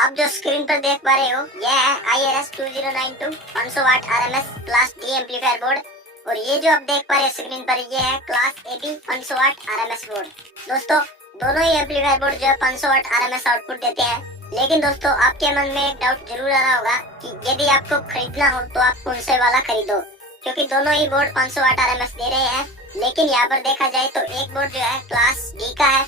आप जो स्क्रीन पर देख पा रहे हो यह है IRS 2092 500 वाट RMS class D amplifier board. और ये जो आप देख पा रहे हो स्क्रीन पर ये है क्लास AB 500 वाट RMS बोर्ड। दोस्तों दोनों ही एम्पलीफायर बोर्ड जो है 500 वाट RMS आउटपुट देते हैं। लेकिन दोस्तों आपके मन में एक डाउट जरूर आ रहा होगा कि यदि आपको खरीदना हो तो आप कौन से वाला खरीदो, क्योंकि दोनों ही बोर्ड 500 वाट RMS दे रहे हैं। लेकिन यहाँ पर देखा जाए तो एक बोर्ड जो है क्लास D का है,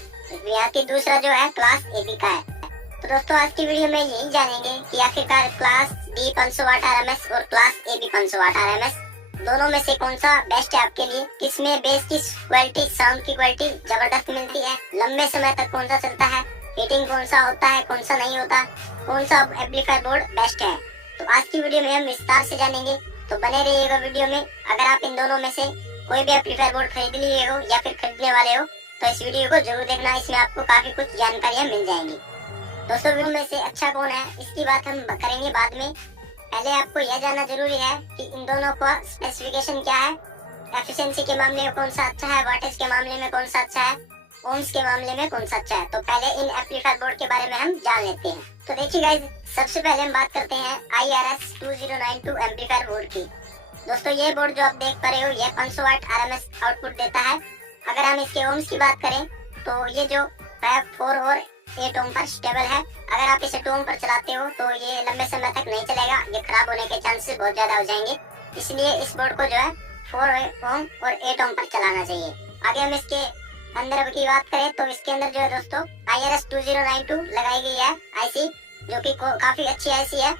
यहाँ की दूसरा जो है क्लास AB का है। तो दोस्तों आज की वीडियो में यही जानेंगे कि आखिरकार क्लास D 500 वाट RMS और क्लास AB 500 वाट RMS दोनों में से कौन सा बेस्ट है आपके लिए, किसमें बेस की क्वालिटी, साउंड की क्वालिटी जबरदस्त मिलती है, लंबे समय तक कौन सा चलता है, हीटिंग कौन सा होता है, कौन सा नहीं होता, कौन सा एम्पलीफायर बोर्ड बेस्ट है। तो आज की वीडियो में हम विस्तार से जानेंगे, तो बने रहिएगा वीडियो में। अगर आप इन दोनों में से कोई भी एम्पलीफायर बोर्ड खरीद लिए हो या फिर खरीदने वाले हो तो इस वीडियो को जरूर देखना, इसमें आपको काफी कुछ जानकारियाँ मिल जाएंगी। दोस्तों वीडियो में से अच्छा कौन है इसकी बात हम करेंगे बाद में। पहले आपको यह जानना जरूरी है कि इन दोनों का स्पेसिफिकेशन क्या है, एफिशिएंसी के मामले में कौन सा अच्छा है, वाटेज के मामले में कौन सा अच्छा है, ओम्स के मामले में कौन सा अच्छा है। तो पहले इन एम्पलीफायर बोर्ड के बारे में हम जान लेते हैं। तो देखिए गाइस, सबसे पहले हम बात करते हैं IRS 2092 एम्पलीफायर बोर्ड की। दोस्तों ये बोर्ड जो आप देख पा रहे हो यह 500 वाट RMS आउटपुट देता है। अगर हम इसके ओम्स की बात करें तो ये जो 4 और 8 ओम पर स्टेबल है। अगर आप इसे 2 ओम पर चलाते हो तो ये लंबे समय तक नहीं चलेगा, ये खराब होने के चांसेस बहुत ज्यादा हो जाएंगे। इसलिए इस बोर्ड को जो है 4 ओम और 8 ओम पर चलाना चाहिए। आगे हम इसके अंदर की बात करें तो इसके अंदर जो है दोस्तों IRS 2092 लगाई गई है IC, जो कि काफी अच्छी IC है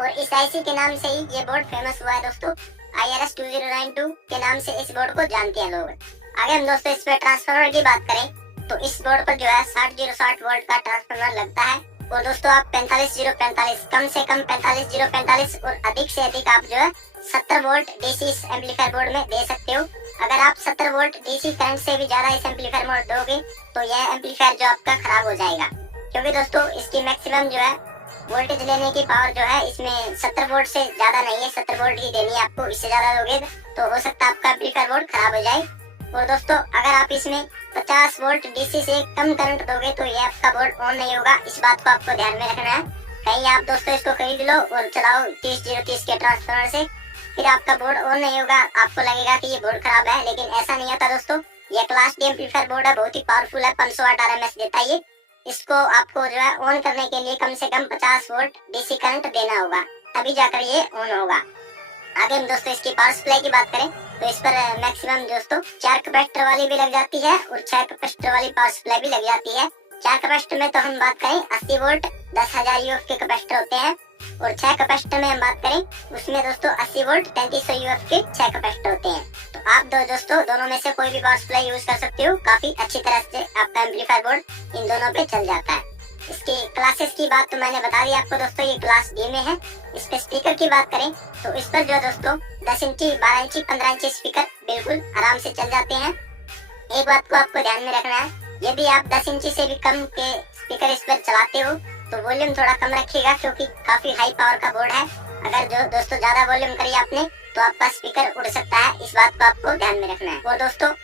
और इस IC के नाम से ही ये बोर्ड फेमस हुआ है। दोस्तों IRS 2092 के नाम से इस बोर्ड को जानते हैं लोग। आगे हम दोस्तों इस पे ट्रांसफार्मर की बात करें तो इस बोर्ड पर जो है 6060 वोल्ट का ट्रांसफार्मर लगता है। और दोस्तों आप 45045 कम से कम 45045 और अधिक से अधिक आप जो है 70 वोल्ट DC इस एम्पलीफायर बोर्ड में दे सकते हो। अगर आप 70 वोल्ट DC करंट से भी ज्यादा इस एम्पलीफायर बोर्ड दोगे तो यह एम्पलीफायर जो आपका खराब हो जाएगा, क्योंकि दोस्तों इसकी मैक्सिमम जो है वोल्टेज लेने की पावर जो है इसमें 70 वोल्ट से ज्यादा नहीं है, 70 वोल्ट ही देनी है आपको। इससे ज्यादा दोगे तो हो सकता है आपका एम्पलीफायर बोर्ड खराब हो जाए। और दोस्तों अगर आप इसमें 50 वोल्ट DC से कम करंट दोगे तो ये आपका बोर्ड ऑन नहीं होगा। इस बात को आपको ध्यान में रखना है। कहीं आप दोस्तों इसको खरीद लो और चलाओ 30 के ट्रांसफार्मर से, फिर आपका बोर्ड ऑन नहीं होगा, आपको लगेगा कि ये बोर्ड खराब है, लेकिन ऐसा नहीं होता दोस्तों। ये क्लास D एम्पलीफायर बोर्ड है, बहुत ही पावरफुल है, 500 वाट RMS देता है ये। इसको आपको जो है ऑन करने के लिए कम से कम 50 वोल्ट DC करंट देना होगा, तभी जाकर ये ऑन होगा। आगे हम दोस्तों इसकी पावर सप्लाई की बात करें तो इस पर मैक्सिमम दोस्तों 4 कैपेसिटर वाली भी लग जाती है और 6 कैपेसिटर वाली पावर सप्लाई भी लग जाती है। 4 कैपेसिटर में तो हम बात करें 80 वोल्ट 10,000 UF के कैपेसिटर होते हैं, और 6 कैपेसिटर में हम बात करें उसमें दोस्तों 80 वोल्ट 3300 UF के 6 कैपेसिटर होते हैं। तो आप दोस्तों दोनों में से कोई भी पावर सप्लाई यूज कर सकते हो, काफी अच्छी तरह से आपका एम्पलीफायर बोर्ड इन दोनों पे चल जाता है। इसकी क्लासेस की बात तो मैंने बता दी आपको दोस्तों, ये क्लास D में है। इस पे स्पीकर की बात करें तो इस पर जो दोस्तों 10 इंची 12 इंची 15 इंची स्पीकर बिल्कुल आराम से चल जाते हैं। एक बात को आपको ध्यान में रखना है, यदि आप 10 इंची से भी कम के स्पीकर इस पर चलाते हो तो वॉल्यूम थोड़ा कम रखिएगा, क्योंकि काफी हाई पावर का बोर्ड है। अगर जो दोस्तों ज्यादा वॉल्यूम करी आपने तो आपका स्पीकर उड़ सकता है, इस बात को आपको ध्यान में रखना है। और दोस्तों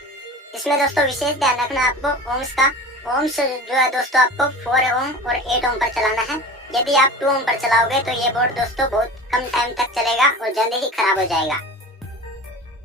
इसमें दोस्तों विशेष ध्यान रखना आपको ओम्स का। ओम्स जो है दोस्तों आपको 4 ओम और 8 ओम पर चलाना है। यदि आप 2 ओम पर चलाओगे तो ये बोर्ड दोस्तों बहुत कम टाइम तक चलेगा और जल्दी ही खराब हो जाएगा।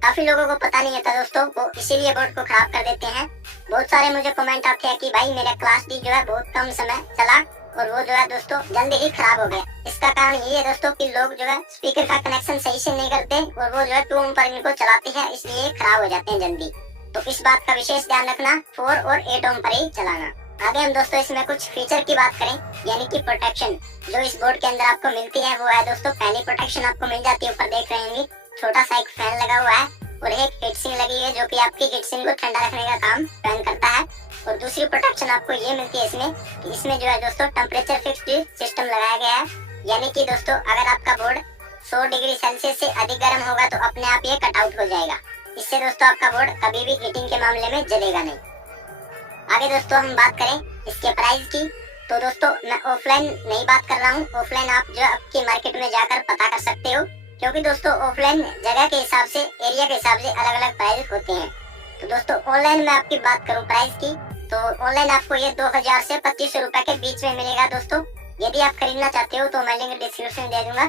काफी लोगों को पता नहीं होता दोस्तों, वो इसीलिए बोर्ड को खराब कर देते हैं। बहुत सारे मुझे कमेंट आते हैं कि भाई मेरा क्लास D जो है बहुत कम समय चला और वो जो है दोस्तों जल्दी ही खराब हो गया। इसका कारण यही है दोस्तों कि लोग जो है स्पीकर का कनेक्शन सही से नहीं करते और वो जो है 2 ओम पर इनको चलाते हैं, इसलिए खराब हो जाते हैं जल्दी। तो इस बात का विशेष ध्यान रखना, 4 और 8 ओम पर ही चलाना। आगे हम दोस्तों इसमें कुछ फीचर की बात करें, यानी कि प्रोटेक्शन जो इस बोर्ड के अंदर आपको मिलती है वो है दोस्तों, पहली प्रोटेक्शन आपको मिल जाती है, ऊपर देख रहे होंगे छोटा सा एक फैन लगा हुआ है और एक हीटसिंग लगी है जो कि आपकी हीटसिंग को ठंडा रखने का काम फैन करता है। और दूसरी प्रोटेक्शन आपको ये मिलती है इसमें कि इसमें जो है दोस्तों टेम्परेचर फिक्स्ड सिस्टम लगाया गया है, यानी कि दोस्तों अगर आपका बोर्ड 100 डिग्री सेल्सियस से अधिक गर्म होगा तो अपने आप ये कट आउट हो जाएगा। इससे दोस्तों आपका बोर्ड कभी भी हीटिंग के मामले में जलेगा नहीं। आगे दोस्तों हम बात करें इसके प्राइस की तो दोस्तों मैं ऑफलाइन नहीं बात कर रहा हूँ, ऑफलाइन आप जो आपकी मार्केट में जाकर पता कर सकते हो, क्योंकि दोस्तों ऑफलाइन जगह के हिसाब से, एरिया के हिसाब से अलग अलग प्राइस होते हैं। तो दोस्तों ऑनलाइन में आपकी बात करूँ प्राइस की तो ऑनलाइन आपको ये 2000 से 2500 रुपए के बीच में मिलेगा दोस्तों। यदि आप खरीदना चाहते हो तो मैं लिंक डिस्क्रिप्शन में दे दूंगा।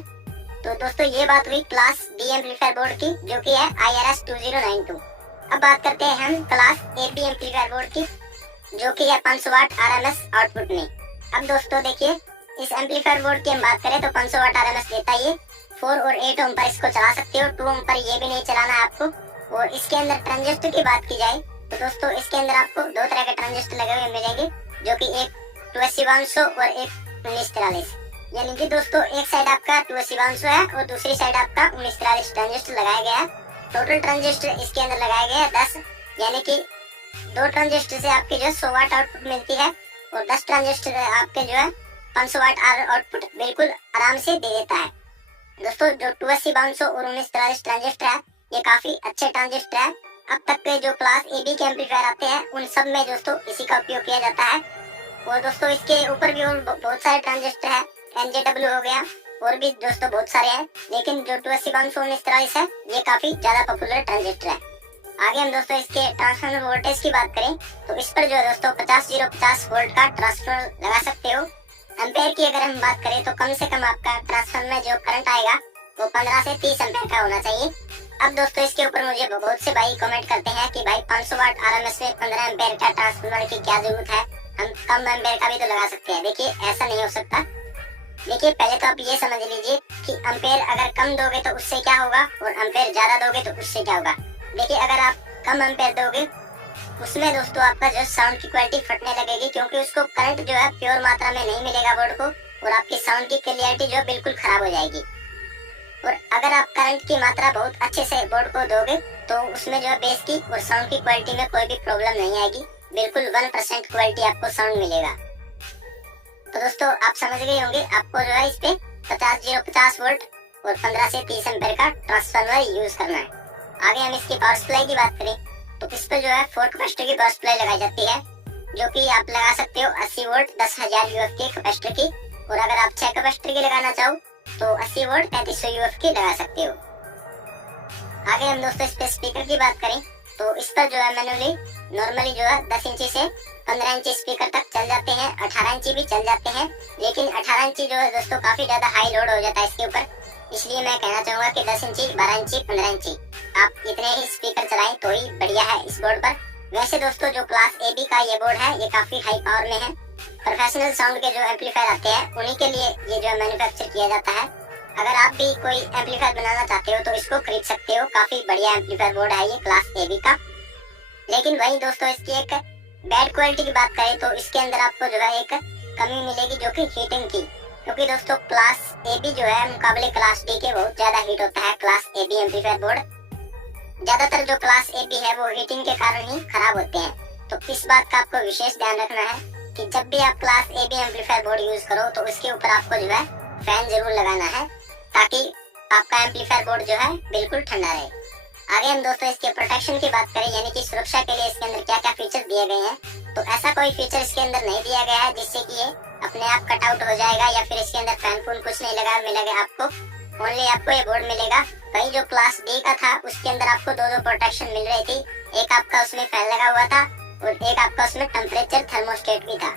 तो दोस्तों ये बात हुई क्लास डी एम्पलीफायर बोर्ड की, जो कि है IRS 2092। अब बात करते हैं हम क्लास AB एम्पलीफायर बोर्ड की, जो कि है 500 वाट RMS आउटपुट में। अब दोस्तों देखिए, इस एम्पलीफायर बोर्ड की हम बात करें तो 500 वाट RMS देता है ये। 4 और 8 ओम पर इसको चला सकते हो, 2 ओम पर ये भी नहीं चलाना है आपको। और इसके अंदर ट्रांजिस्टर की बात की जाए तो दोस्तों इसके अंदर आपको 2 तरह के ट्रांजिस्टर लगे हुए मिलेंगे, जो कि एक 280-500 और एक 1943। यानी कि दोस्तों एक साइड आपका 280-500 है और दूसरी साइड आपका 1943 ट्रांजिस्टर लगाया गया है। टोटल ट्रांजिस्टर इसके अंदर लगाया गया है 10, यानी कि 2 ट्रांजिस्टर से आपकी जो 100 वाट आउटपुट मिलती है और 10 ट्रांजिस्टर आपके जो है 500 वाट आउटपुट बिल्कुल आराम से दे देता है। दोस्तों जो 280-500 और 1943 ट्रांजिस्टर है ये काफी अच्छे ट्रांजिस्टर है। अब तक के जो क्लास AB के एम्पलीफायर आते हैं उन सब में दोस्तों इसी का उपयोग किया जाता है। और दोस्तों इसके ऊपर भी और बहुत सारे ट्रांजिस्टर है, NJW हो गया, और भी दोस्तों बहुत सारे हैं, लेकिन जो 280-500 1943 है ये काफी ज्यादा पॉपुलर ट्रांजिस्टर है। आगे हम दोस्तों इसके ट्रांसफार्मर वोल्टेज की बात करें तो इस पर जो है दोस्तों 50-0-50 वोल्ट का ट्रांसफार्मर लगा सकते हो। एम्पेयर की अगर हम बात करें तो कम से कम आपका ट्रांसफार्मर में जो करंट आएगा वो 15 से 30 एम्पेयर का होना चाहिए। अब दोस्तों इसके ऊपर मुझे बहुत से भाई कमेंट करते हैं कि भाई 500 वाट RMS में 15 एम्पेयर का ट्रांसफार्मर की क्या जरूरत है, हम कम एम्पेयर का भी तो लगा सकते हैं। देखिए ऐसा नहीं हो सकता। देखिए पहले तो आप ये समझ लीजिए कि एम्पेयर अगर कम दोगे तो उससे क्या होगा और एम्पेयर ज्यादा दोगे तो उससे क्या होगा। देखिए अगर आप कम एम्पेयर दोगे उसमें दोस्तों आपका जो साउंड की क्वालिटी फटने लगेगी, क्योंकि उसको करंट जो है प्योर मात्रा में नहीं मिलेगा बोर्ड को, और आपकी साउंड की क्लियरिटी जो बिल्कुल खराब हो जाएगी। और अगर आप करंट की मात्रा बहुत अच्छे से बोर्ड को दोगे तो उसमें जो है बेस की और साउंड की क्वालिटी में कोई भी प्रॉब्लम नहीं आएगी, बिल्कुल 1% क्वालिटी आपको साउंड मिलेगा। तो दोस्तों आप समझ गए होंगे, आपको जो है इस पे 50-0-50 वोल्ट और 15 से 30 एम्पेयर का ट्रांसफार्मर यूज करना है। आगे हम इसकी पावर सप्लाई की बात करें तो इस पर जो है 4 कैपेसिटर की पावर सप्लाई लगाई जाती है, जो कि आप लगा सकते हो 80 वोल्ट 10,000 UF की कैपेसिटर की। और अगर आप 6 कैपेसिटर की लगाना चाहो तो 80 वोल्ट 3500 UF की लगा सकते हो। आगे हम दोस्तों इस पे स्पीकर की बात करें तो इस पर जो है मैनुअली नॉर्मली जो है 10 इंची से 15 इंची स्पीकर तक चल जाते हैं, 18 इंची भी चल जाते हैं, लेकिन 18 इंची जो है दोस्तों काफी ज्यादा हाई लोड हो जाता है इसके ऊपर। इसलिए मैं कहना चाहूंगा कि 10 इंची 12 इंची 15 इंची आप इतने ही स्पीकर चलाएं तो ही बढ़िया है इस बोर्ड पर। वैसे दोस्तों जो क्लास AB का ये बोर्ड है ये काफी हाई पावर में है। प्रोफेशनल साउंड के जो एम्पलीफायर आते हैं उन्हीं के लिए ये जो मैन्युफैक्चर किया जाता है। अगर आप भी कोई एम्पलीफायर बनाना चाहते हो तो इसको खरीद सकते हो, काफी बढ़िया एम्पलीफायर बोर्ड है ये क्लास AB का। लेकिन वही दोस्तों इसकी एक बैड क्वालिटी की बात करें तो इसके अंदर आपको जो है एक कमी मिलेगी, जो कि हीटिंग की, क्योंकि दोस्तों क्लास AB जो है मुकाबले क्लास D के बहुत ज्यादा हीट होता है क्लास AB एम्पलीफायर बोर्ड। ज्यादातर जो क्लास AB है वो हीटिंग के कारण ही खराब होते हैं। तो इस बात का आपको विशेष ध्यान रखना है कि जब भी आप class AB amplifier board use करो तो उसके ऊपर आपको जो है फैन जरूर लगाना है, ताकि आपका एम्पलीफायर बोर्ड जो है बिल्कुल ठंडा रहे। आगे हम दोस्तों इसके प्रोटेक्शन की बात करें, यानी कि सुरक्षा के लिए इसके अंदर क्या क्या फीचर दिए गए हैं, तो ऐसा कोई फीचर इसके अंदर नहीं दिया गया है जिससे कि ये अपने आप कट आउट हो जाएगा या फिर इसके अंदर फैन फून कुछ नहीं लगा मिलेगा आपको। ओनली आपको ये बोर्ड मिलेगा। वही जो क्लास D का था उसके अंदर आपको दो प्रोटेक्शन मिल रही थी, एक आपका उसमें फैन लगा हुआ था और एक आपका उसमें टेम्परेचर थर्मोस्टेट भी था।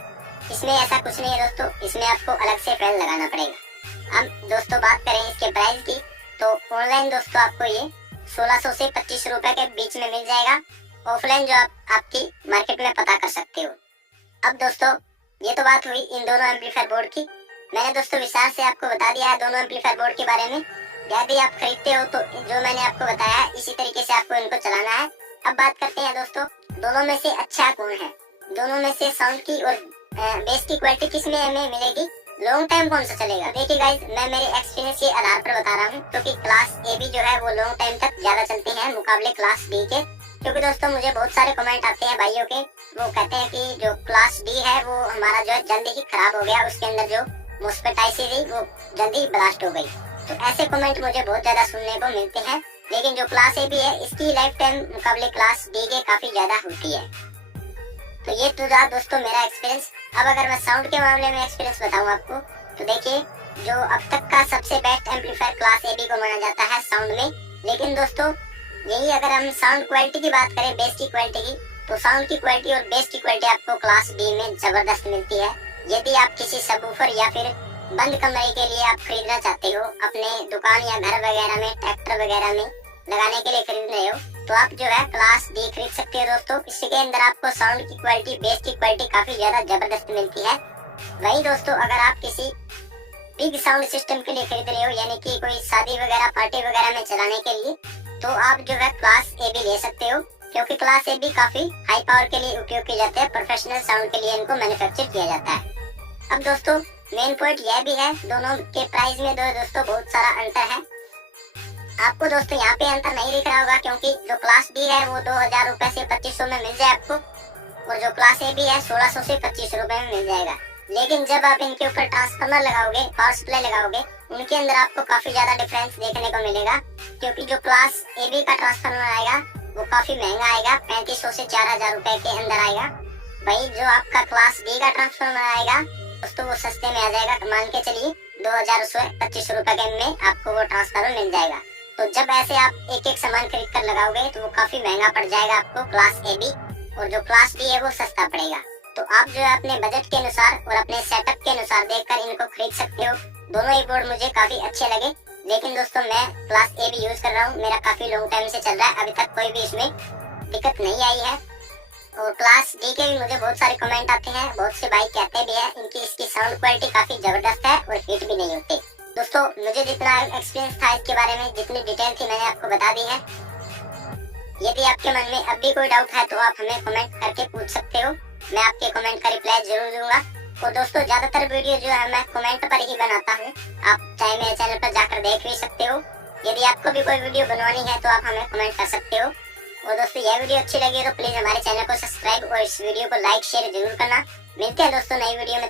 इसमें ऐसा कुछ नहीं है दोस्तों, इसमें आपको अलग से फैन लगाना पड़ेगा। हम दोस्तों बात करें इसके प्राइस की तो ऑनलाइन दोस्तों आपको ये 1600 से 2500 रुपए के बीच में मिल जाएगा। ऑफलाइन जो आपकी मार्केट में पता कर सकते हो। अब दोस्तों ये तो बात हुई इन दोनों एम्पलीफायर बोर्ड की। मैंने दोस्तों विस्तार से आपको बता दिया है दोनों एम्पलीफायर बोर्ड के बारे में। यदि आप खरीदते हो तो जो मैंने आपको बताया है इसी तरीके से आपको इनको चलाना है। अब बात करते हैं दोस्तों दोनों में से अच्छा कौन है, दोनों में से साउंड की और बेस की क्वालिटी किस में हमें मिलेगी, लॉन्ग टाइम कौन सा चलेगा। देखिए गाइस, मैं मेरे एक्सपीरियंस के आधार पर बता रहा हूँ, क्योंकि क्लास AB जो है वो लॉन्ग टाइम तक ज्यादा चलते हैं मुकाबले क्लास D के। क्योंकि दोस्तों मुझे बहुत सारे कमेंट आते हैं भाइयों के, वो कहते हैं कि जो क्लास D है वो हमारा जो है जल्दी ही खराब हो गया, उसके अंदर जो MOSFET IC थी वो जल्दी ब्लास्ट हो गई। तो ऐसे कमेंट मुझे बहुत ज्यादा सुनने को मिलते हैं। लेकिन जो क्लास AB है इसकी लाइफ टाइम मुकाबले क्लास D के काफी ज्यादा होती है। तो ये तो रहा दोस्तों मेरा एक्सपीरियंस। अब अगर मैं साउंड के मामले में एक्सपीरियंस बताऊं आपको, तो देखिए जो अब तक का सबसे बेस्ट एम्पलीफायर क्लास AB को माना जाता है साउंड में। लेकिन दोस्तों यही अगर हम साउंड क्वालिटी की बात करें, बेस की क्वालिटी की, तो साउंड की क्वालिटी और बेस की क्वालिटी आपको क्लास D में जबरदस्त मिलती है। यदि आप किसी सबवूफर या फिर बंद कमरे के लिए आप खरीदना चाहते हो, अपने दुकान या घर वगैरह में, ट्रैक्टर वगैरह में लगाने के लिए खरीद रहे हो, तो आप जो है क्लास डी खरीद सकते हो दोस्तों। इसके अंदर आपको साउंड की क्वालिटी, बेस की क्वालिटी काफी ज्यादा जबरदस्त मिलती है। वही दोस्तों, अगर आप किसी बिग साउंड सिस्टम के लिए खरीद रहे हो, यानी कि कोई शादी वगैरह, पार्टी वगैरह में चलाने के लिए, तो आप जो है क्लास ए भी ले सकते हो, क्योंकि क्लास ए भी काफी हाई पावर के लिए उपयोग किए जाते हैं। प्रोफेशनल साउंड के लिए इनको मैन्युफैक्चर किया जाता है। अब दोस्तों मेन पॉइंट यह भी है, दोनों के प्राइस में दोस्तों बहुत सारा अंतर है। आपको दोस्तों यहाँ पे अंतर नहीं दिख रहा होगा, क्योंकि जो क्लास डी है वो 2000 रुपए से 2500 में मिल जाए आपको, और जो क्लास ए भी है 1600 से 2500 रुपए में मिल जाएगा। लेकिन जब आप इनके ऊपर ट्रांसफार्मर लगाओगे, पावर सप्लाई लगाओगे, उनके अंदर आपको काफी ज्यादा डिफरेंस देखने को मिलेगा, क्योंकि जो क्लास ए बी का ट्रांसफार्मर आएगा वो काफी महंगा आएगा, 3500 से 4000 रुपए के अंदर आएगा। वही जो आपका क्लास डी का ट्रांसफार्मर आएगा दोस्तों वो सस्ते में आ जाएगा, मान के चलिए 2000 से 2500 रुपए के में आपको वो ट्रांसफार्मर मिल जाएगा। तो जब ऐसे आप एक एक सामान खरीद कर लगाओगे तो वो काफी महंगा पड़ जाएगा आपको क्लास ए बी, और जो क्लास डी है वो सस्ता पड़ेगा। तो आप जो है अपने बजट के अनुसार और अपने सेटअप के अनुसार देखकर इनको खरीद सकते हो। दोनों ही बोर्ड मुझे काफी अच्छे लगे, लेकिन दोस्तों मैं क्लास ए भी यूज कर रहा हूँ, मेरा काफी लॉन्ग टाइम से चल रहा है, अभी तक कोई भी इसमें दिक्कत नहीं आई है। और क्लास डी के भी मुझे बहुत सारे कमेंट आते हैं, बहुत से भाई कहते भी है इनकी इसकी साउंड क्वालिटी काफी जबरदस्त है और हिट भी नहीं होते। दोस्तों मुझे जितना एक्सपीरियंस था इसके बारे में, जितनी डिटेल थी मैंने आपको बता दी है। यदि आपके मन में अब भी कोई डाउट है तो आप हमें कमेंट करके पूछ सकते हो, मैं आपके कमेंट का रिप्लाई जरूर दूंगा। और दोस्तों ज्यादातर वीडियो जो है मैं कमेंट पर ही बनाता हूँ, आप चाहे मेरे चैनल पर जाकर देख भी सकते हो। यदि आपको भी कोई वीडियो बनवानी है तो आप हमें कमेंट कर सकते हो। और दोस्तों यह वीडियो अच्छी लगी तो प्लीज हमारे चैनल को सब्सक्राइब और इस वीडियो को लाइक शेयर जरूर करना। मिलते हैं दोस्तों नई वीडियो में।